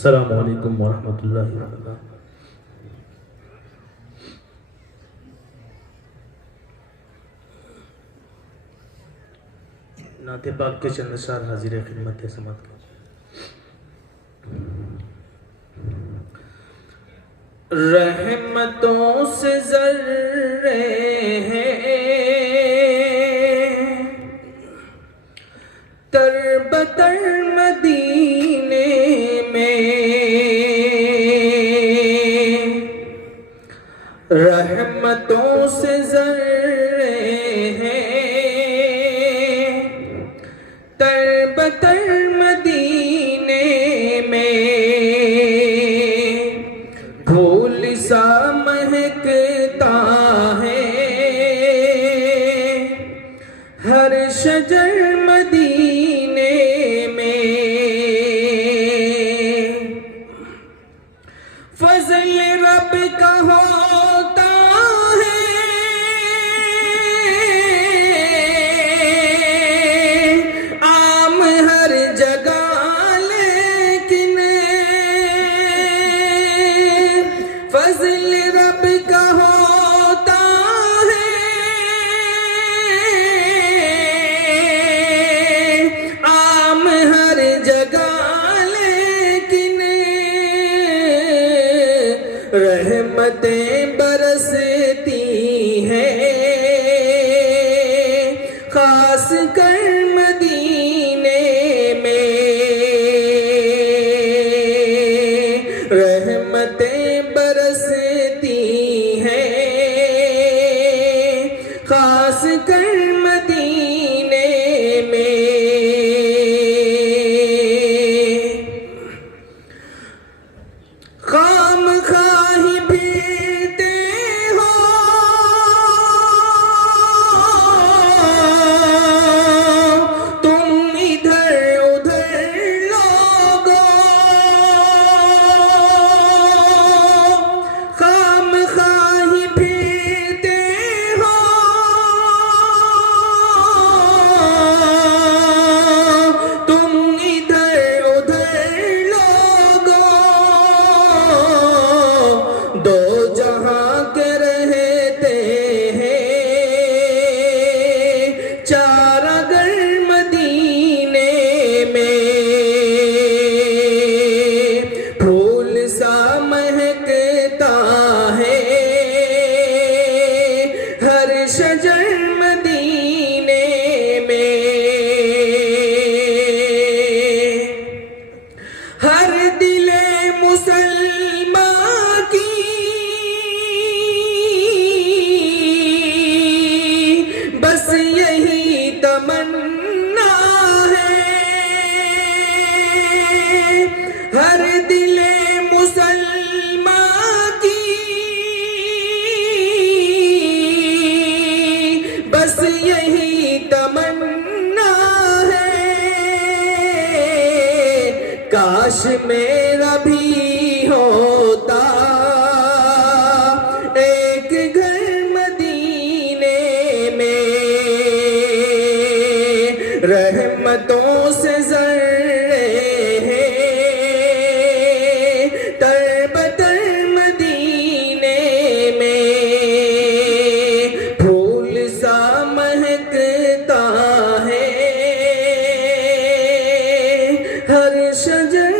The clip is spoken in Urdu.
السلام علیکم ورحمۃ اللہ وبرکاتہ۔ نعت پاک کے چند اشعار حاضر خدمت سماعت کریں۔ رحمتوں سے ذرے ہیں تر بتر مدینے میں، رحمتوں سے ذرے ہیں تر بتر مدینے میں، پھول سا مہکتا ہے ہر شجر مدینے میں، فضل رب کا ہوتا ہے عام ہر جگہ، لیکن فضل رب کا ہوتا ہے عام ہر جگہ، لیکن رحمتیں برستی ہیں خاص کر مدینے میں، رحمتیں برستی ہیں خاص کر مدینے میں، خام خواہی پھرتے ہو تم ادھر ادھر لوگوں، خام خواہی پھرتے ہو تم ادھر ادھر لوگوں، دو جہاں کے رہتے ہیں چار اگر مدینے میں، پھول سا مہکتا ہے ہر شجر مدینے میں، ہر دل مسلمان کی بس یہی تمنا ہے، ہر دل مسلمان کی بس یہی تمنا ہے، کاش میرا بھی ہوتا ایک گھر مدینے میں، رحمتوں سے ذرے ہیں تر بتر مدینے میں، پھول سا مہکتا ہے ہر شجر